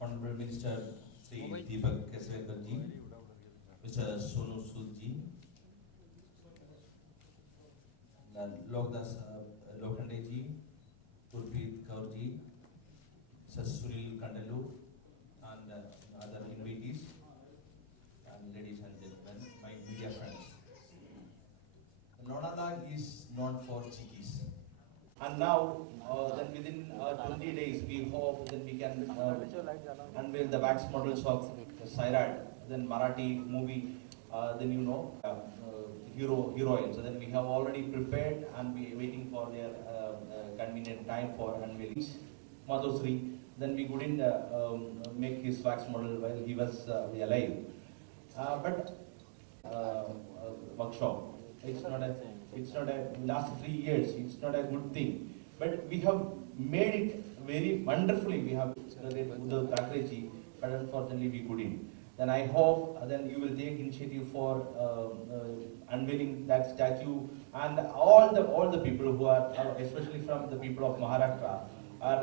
Honorable Minister Sri Deepak Keswekar ji, Mr. Sonu Sood ji, Lokdas Lokhande ji, Gurpreet Kaur ji, Mr. Sunil Kandalu, and other invitees, and ladies and gentlemen, my media friends. Lonala is not for chickies. And now, then within 20 days, we hope that we can unveil the wax models of Sairad, then Marathi movie, then heroines. So then we have already prepared and we are waiting for their convenient time for unveiling. Madhusri, then we couldn't make his wax model while he was alive. But workshop. It's not a last 3 years. It's not a good thing, but we have made it very wonderfully. We have Uddhav Thackeray ji, but unfortunately we couldn't. Then I hope then you will take initiative for unveiling that statue, and all the people who are especially from the people of Maharashtra are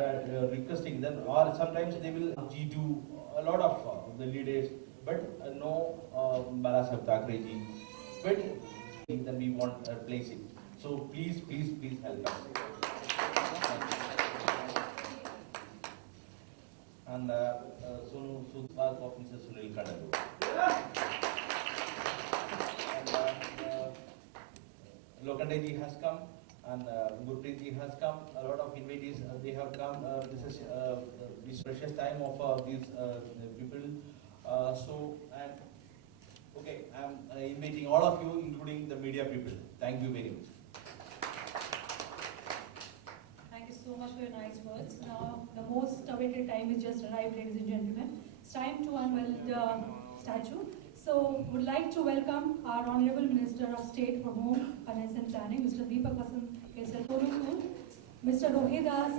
requesting them, or sometimes they will do a lot of the leaders, but no Balasaheb Thackeray ji. But then we want to place it. So please help us. And Sonu Sood of Mr. Sunil Kandalu. And Lokhande ji has come, and Gurpreet ji has come. A lot of invitees they have come. This is this precious time of these people. Okay, I'm inviting all of you, including the media people. Thank you very much. Thank you so much for your nice words. Now, the most awaited time is just arrived, ladies and gentlemen. It's time to unveil the statue. So, would like to welcome our Honorable Minister of State for Home, Finance and Planning, Mr. Deepak Keswekar, Mr. Rohidas.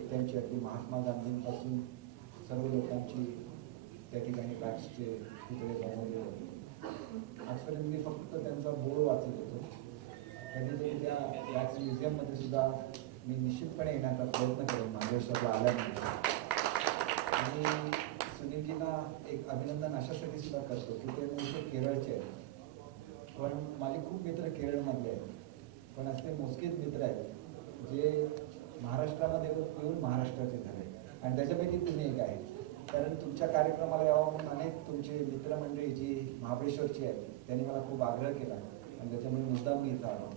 एक त्यांची अगदी महात्मा गांधींपासून सर्व लोकांची त्या ठिकाणी वॅक्सचे पुतळे बनवले होते. आजपर्यंत मी फक्त त्यांचा बोर्ड वाचत होतो. कधीतरी त्या वॅक्स म्युझियममध्ये सुद्धा मी निश्चितपणे येण्याचा प्रयत्न करेन महाबळेश्वरला आल्यानंतर. आणि सुनीलजींना एक अभिनंदन अशासाठी सुद्धा करतो की ते मूळचे केरळचे आहेत, पण माझे खूप मित्र केरळमधले आहेत, पण असे मोजकेच मित्र आहेत जे महाराष्ट्रामध्ये येऊन महाराष्ट्राचे झाले आणि त्याच्यापैकी तुम्ही एक आहे. कारण तुमच्या कार्यक्रमाला यावं म्हणून अनेक तुमचे मित्रमंडळी जी महाबळेश्वरची आहेत त्यांनी मला खूप आग्रह केला आणि त्याच्यामुळे मुद्दाम मी इथं आलो.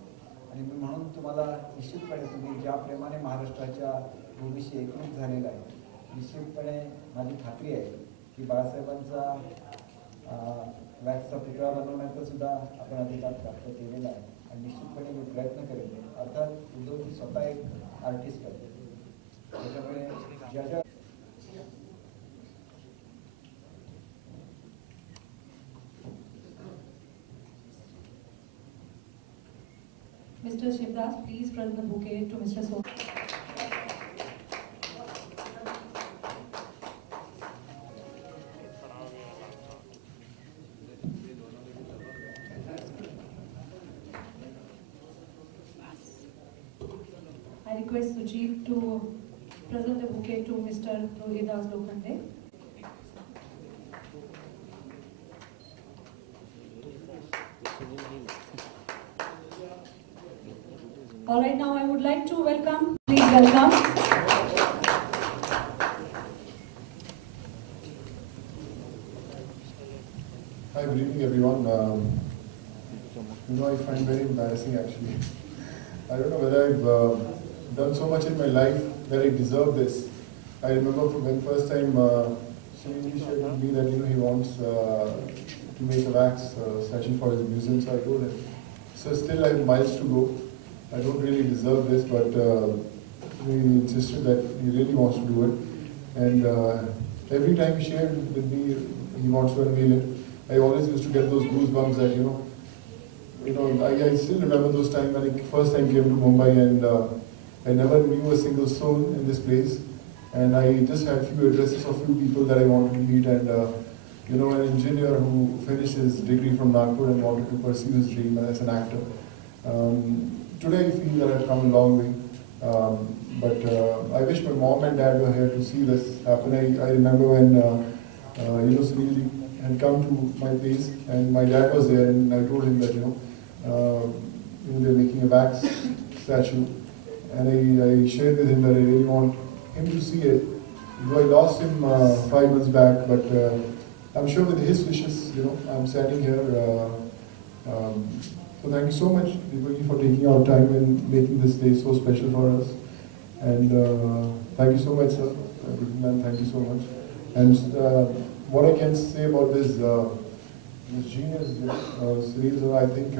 आणि मी म्हणून तुम्हाला निश्चितपणे तुम्ही ज्या प्रेमाने महाराष्ट्राच्या भूमीशी एकरूप झालेला आहे, निश्चितपणे माझी खात्री आहे की बाळासाहेबांचा वॅक्सचा पुतळा बनवण्याचा सुद्धा आपण अधिकार प्राप्त केलेला आहे आणि निश्चितपणे मी प्रयत्न करेन. अर्थात उद्धवजी स्वतः एक आर्टिस्ट आहे, त्याच्यामुळे ज्या ज्या Mr. Shivdas, please present the bouquet to Mr. So. I request Sujit to present the bouquet to Mr. Rohidas Lokhande. All right, now I would like to welcome, please welcome. Hi, good evening everyone. I find very embarrassing actually. I don't know whether I've done so much in my life that I deserve this. I remember from when first time Sunil shared with me that he wants to make a wax statue for his museum, so I told him. So still I have miles to go. I don't really deserve this, but he insisted that he really wants to do it. And every time he shared with me, he wants to unveil it. I always used to get those goosebumps that, I still remember those times when I first time came to Mumbai and I never knew a single soul in this place. And I just had few addresses of few people that I wanted to meet and, an engineer who finished his degree from Nagpur and wanted to pursue his dream as an actor. Today I feel that I've come a long way, but I wish my mom and dad were here to see this happen. I remember when Sunil had come to my place and my dad was there and I told him that they're making a wax statue, and I shared with him that I really want him to see it. Though I lost him 5 months back, but I'm sure with his wishes, I'm standing here. So thank you so much, Deepak, for taking our time and making this day so special for us. And thank you so much, sir. Good man, thank you so much. And what I can say about this genius, Sunil sir, I think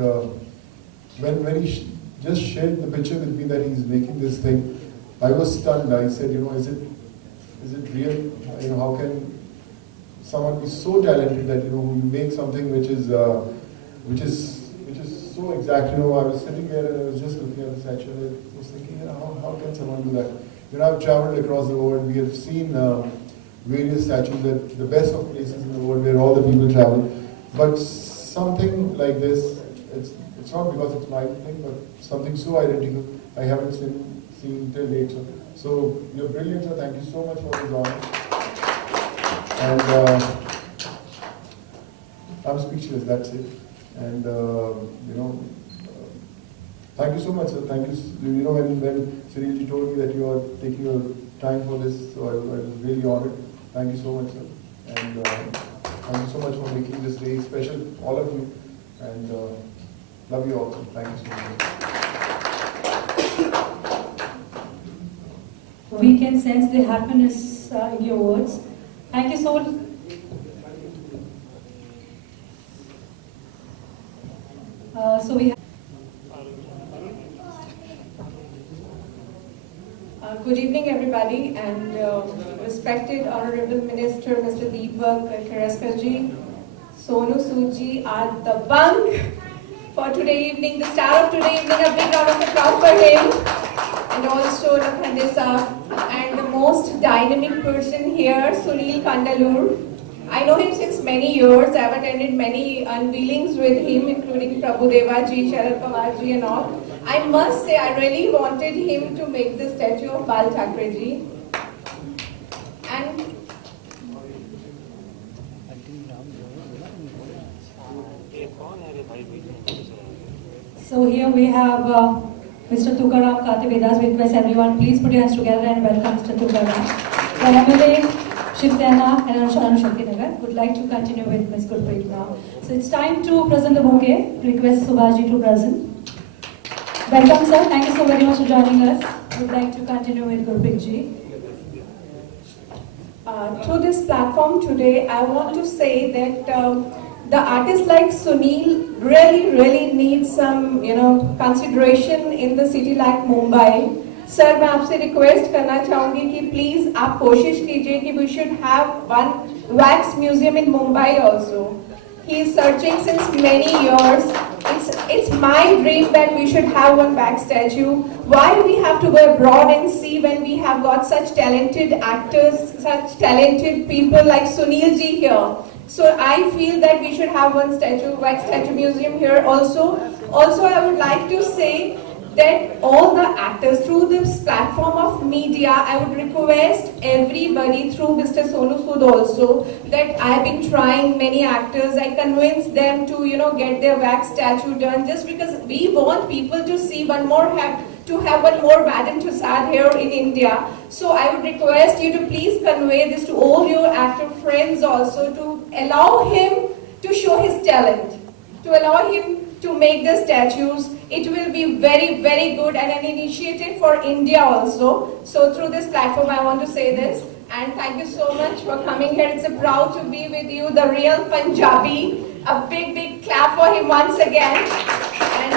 when he just shared the picture with me that he's making this thing, I was stunned. I said, is it real? How can someone be so talented that you make something which is so exact? I was sitting there and I was just looking at the statue and I was thinking, how can someone do that? I've traveled across the world. We have seen various statues at the best of places in the world where all the people travel. But something like this, it's not because it's my thing, but something so identical I haven't seen till date. So you're brilliant, sir. Thank you so much for this honor. And I'm speechless, that's it. And thank you so much, sir. Thank you. When Sunilji told me that you are taking your time for this, so I was really honored. Thank you so much, sir. And thank you so much for making this day special, all of you. And love you all, sir. Thank you so much. We can sense the happiness in your words. Thank you so much. So we have good evening, everybody, and respected Honorable Minister Mr. Deepak Kereskarji, Sonu Sood ji are the bunk for today evening, the star of today evening. A big round of applause for him, and also Lokhande Saab and most dynamic person here, Sunil Kandalur. I know him since many years. I've attended many unveilings with him, including Prabhudeva ji, Sharad Pawar ji and all. I must say, I really wanted him to make the statue of Bal Thackeray ji. And So here we have Mr. Tukaram Kathivedas. We request everyone, please put your hands together and welcome Mr. Tukaram. The MLA, Shiv Sena and Anu Shakti Nagar would like to continue with Ms. Gurpreet now. So it's time to present the bouquet. Request Subhaji to present. Welcome sir, thank you so very much for joining us. Would like to continue with Gurpreet ji. Through this platform today, I want to say that the artists like Sunil really need some, consideration in the city like Mumbai. Sir, मैं आपसे request करना चाहूँगी कि please आप कोशिश कीजिए कि we should have one wax museum in Mumbai also. He is searching since many years. It's my dream that we should have one wax statue. Why we have to go abroad and see when we have got such talented actors, such talented people like Sunil ji here. So I feel that we should have one statue, wax statue museum here also. Also, I would like to say that all the actors through this platform of media, I would request everybody through Mr. Sonu Sood also that I have been trying many actors. I convinced them to get their wax statue done just because we want people to see one more Madam Tussauds here in India. So I would request you to please convey this to all your actor friends also to allow him to show his talent, to allow him to make the statues. It will be very good and an initiative for India also. So through this platform I want to say this, and thank you so much for coming here. It's a proud to be with you, the real Punjabi. A big clap for him once again, and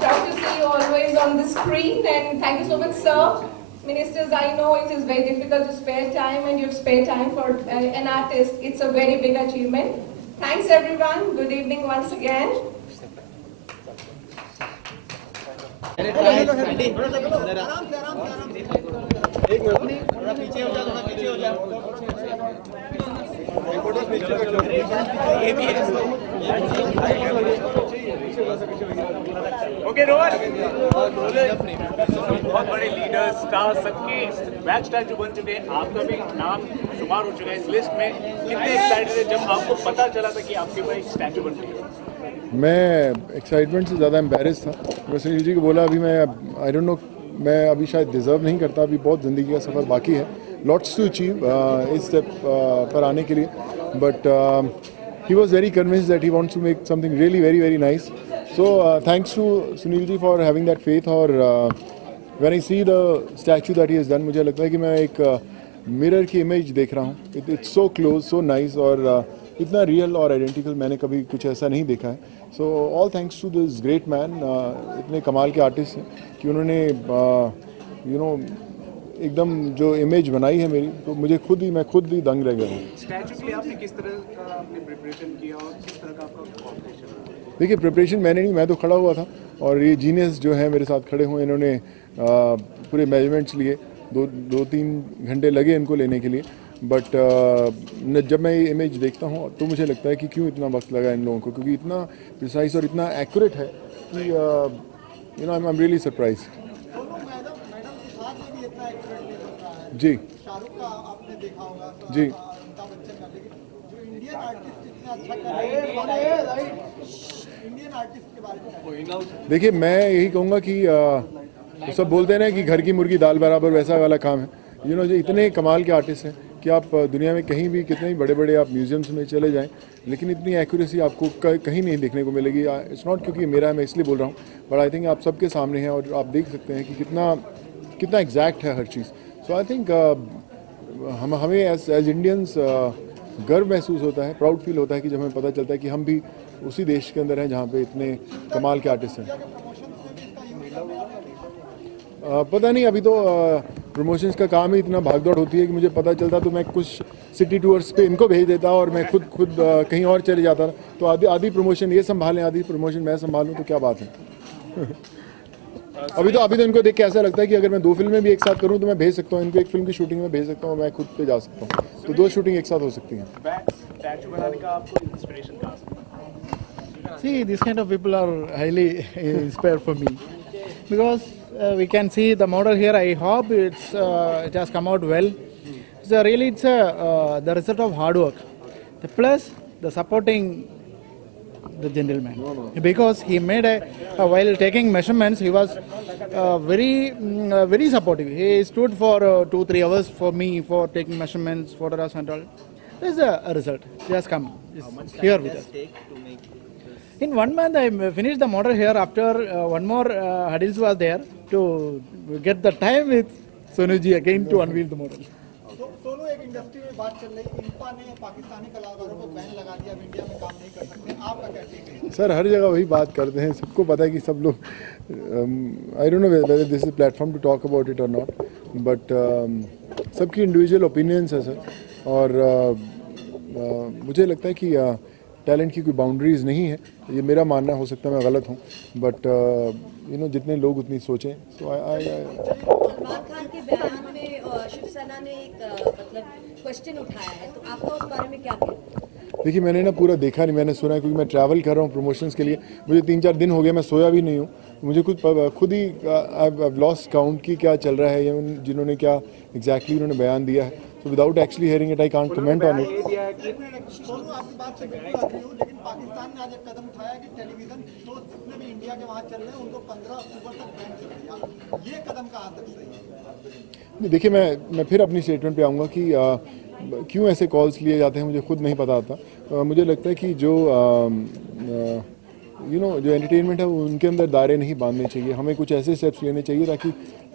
proud to see you always on the screen. And thank you so much, sir. Ministers, I know it is very difficult to spare time, and you've spared time for an artist. It's a very big achievement. Thanks everyone. Good evening once again. Okay Rohan, बहुत बड़े leaders, star, सबके wax statue बन चुके हैं। आपका भी नाम शुमार हो चुका है इस लिस्ट में। कितने एक्साइटेड थे जब आपको पता चला था कि आपके पास स्टैचू बन चुके हैं? मैं एक्साइटमेंट से ज़्यादा एम्बेरस था। मैं सुनील जी को बोला अभी मैं आई डोंट नो, मैं अभी शायद डिज़र्व नहीं करता, अभी बहुत ज़िंदगी का सफ़र बाकी है, लॉट्स टू अचीव इस स्टेप पर आने के लिए, but he was very convinced that he wants to make something really very nice. So thanks to Sunil ji for having that faith. और when I see the statue that he has done, मुझे लगता है कि मैं एक मिरर की image देख रहा हूँ. It's so close, so nice, और इतना रियल और आइडेंटिकल मैंने कभी कुछ ऐसा नहीं देखा है. So all thanks to this great man. इतने कमाल के आर्टिस्ट हैं कि उन्होंने एकदम जो इमेज बनाई है मेरी, तो मैं खुद ही दंग रह गया हूँ. स्टैचू के लिए आपने किस तरह का आपने प्रिपरेशन किया और किस तरह का आपका कॉम्पिटिशन? देखिए, प्रिपरेशन मैंने नहीं, मैं तो खड़ा हुआ था और ये जीनियस जो है मेरे साथ खड़े हुए, इन्होंने पूरे मेजरमेंट्स लिए. 2-3 घंटे लगे इनको लेने के लिए. बट जब मैं ये इमेज देखता हूँ तो मुझे लगता है कि क्यों इतना वक्त लगा इन लोगों को, क्योंकि इतना प्रिसाइज और इतना एक्यूरेट है कि आई एम रियली सरप्राइज. जी शाहरुख का आपने देखा होगा, जी, अमिताभ बच्चन का, लेकिन जो इंडियन आर्टिस्ट इतना अच्छा कर रहे हैं, इंडियन आर्टिस्ट के बारे में देखिए, मैं यही कहूँगा कि सब बोलते हैं ना कि घर की मुर्गी दाल बराबर, वैसा वाला काम है. जो इतने कमाल के आर्टिस्ट हैं कि आप दुनिया में कहीं भी कितने ही बड़े आप म्यूजियम्स में चले जाएं, लेकिन इतनी एक्यूरेसी आपको कहीं नहीं देखने को मिलेगी. इट्स नॉट क्योंकि मेरा, मैं इसलिए बोल रहा हूँ, बट आई थिंक आप सबके सामने हैं और आप देख सकते हैं कि कितना एग्जैक्ट है हर चीज़. सो आई थिंक हमें एज इंडियंस गर्व महसूस होता है, प्राउड फील होता है कि जब हमें पता चलता है कि हम भी उसी देश के अंदर हैं जहाँ पे इतने कमाल के आर्टिस्ट हैं. पता नहीं, अभी तो प्रमोशंस का काम ही इतना भागदौड़ होती है कि मुझे पता चलता तो मैं कुछ सिटी टूर्स पे इनको भेज देता और मैं खुद कहीं और चले जाता. तो आधी प्रमोशन ये संभालें, आधी प्रमोशन मैं संभालूं, तो क्या बात है. अभी तो इनको देख के ऐसा लगता है कि अगर मैं 2 फिल्में भी एक साथ करूं तो मैं भेज सकता हूं इनको, एक फिल्म की शूटिंग में भेज सकता हूं, मैं खुद पे जा सकता हूं, तो 2 शूटिंग एक साथ हो सकती हैं। स्टैचू बनाने का आपको इंस्पिरेशन कहाँ से? See, these kind of people are highly inspired for me because we can see the model here. I hope it has come out well. So really, it's the result of hard work. Plus the supporting the gentleman because he made while taking measurements, he was very supportive. He stood for 2-3 hours for me for taking measurements, photographs and all. There's a result. He has come. It's here with us. In 1 month, I finished the model here. After one more hurdles was there to get the time with Sonuji again to unveil the model. Sonu, एक industry में बात चल रही, इंपा ने पाकिस्तानी कलाकारों को ban लगा दिया, अब इंडिया में काम नहीं कर सकते, आपका क्या टेक है? सर हर जगह वही बात करते हैं, सबको पता है कि सब लोग I don't know whether this is platform to talk about it और नॉट, बट सबकी इंडिविजुअल ओपिनियंस है सर, और मुझे लगता है कि टैलेंट की कोई बाउंड्रीज नहीं है, ये मेरा मानना, हो सकता है मैं गलत हूँ, बट यू नो जितने लोग उतनी सोचें। सो सलमान खान के बयान में शिवसेना ने एक मतलब क्वेश्चन उठाया है, तो आपका उस बारे में क्या कहना है? देखिए मैंने ना पूरा देखा नहीं, मैंने सुना है क्योंकि मैं ट्रैवल कर रहा हूँ प्रमोशंस के लिए, मुझे 3-4 दिन हो गए, मैं सोया भी नहीं हूँ, मुझे खुद ही आई लॉस्ट काउंट की क्या चल रहा है या जिन्होंने क्या एग्जैक्टली उन्होंने बयान दिया है, so without actually hearing it I can't comment on it. Sonu, आपकी बात से बिल्कुल अग्री हूं, लेकिन पाकिस्तान ने आज एक कदम उठाया कि टेलीविजन शो जितने भी इंडिया के वहां चल रहे हैं उनको 15 अक्टूबर तक बैन कर दिया, ये कदम कहां तक सही है? देखिए मैं फिर अपनी स्टेटमेंट पे आऊँगा कि क्यों ऐसे कॉल्स लिए जाते हैं मुझे खुद नहीं पता आता। मुझे लगता है कि जो जो एंटरटेनमेंट है उनके अंदर दायरे नहीं बांधने चाहिए, हमें कुछ ऐसे स्टेप्स लेने चाहिए ताकि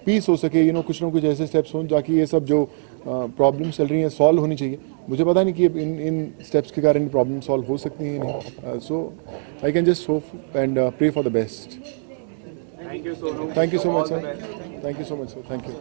पीस हो सके, कुछ ना कुछ ऐसे स्टेप्स हों ताकि ये सब जो प्रॉब्लम्स चल रही हैं सॉल्व होनी चाहिए। मुझे पता नहीं कि इन स्टेप्स के कारण प्रॉब्लम सॉल्व हो सकती हैं नहीं, so I can just hope and pray for the best. Thank you Sonu. Thank you so much sir, thank you so much sir, thank you.